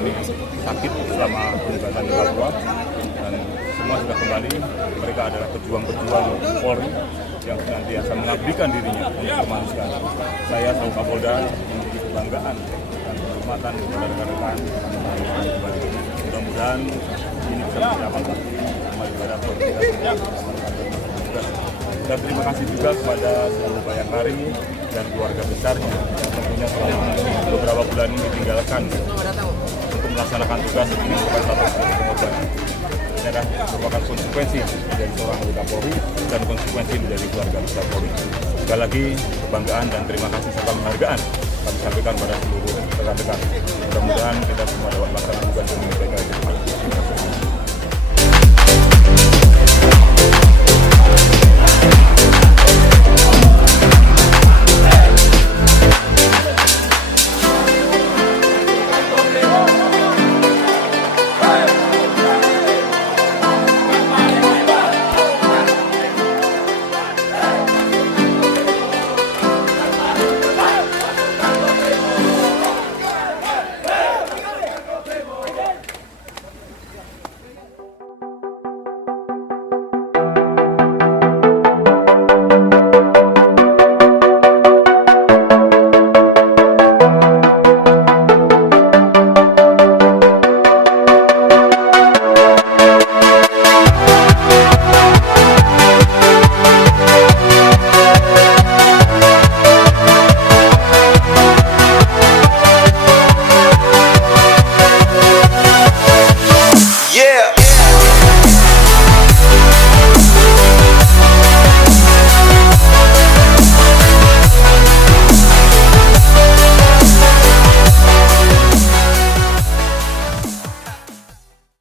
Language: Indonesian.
mengalami sakit selama penjabatan di Papua, dan semua sudah kembali. Mereka adalah pejuang-pejuang Polri yang senantiasa mengabdikan dirinya untuk kemanusiaan. Saya selaku Kapolda memiliki kebanggaan dan kehormatan kepada rekan-rekan kembali. Mudah-mudahan ini bisa menjadi amal bakti amal ibadah Polri dan terima kasih juga kepada seluruh Bayangkari dan keluarga besarnya yang tentunya selama beberapa bulan ini ditinggalkan untuk melaksanakan tugas ini merupakan satu pengorbanan. Ini adalah merupakan konsekuensi dari seorang anggota Polri dan konsekuensi menjadi keluarga besar Polri. Sekali lagi kebanggaan dan terima kasih serta penghargaan kami sampaikan pada seluruh rekan-rekan. Mudah-mudahan kita semua dapat melaksanakan tugas yang mereka.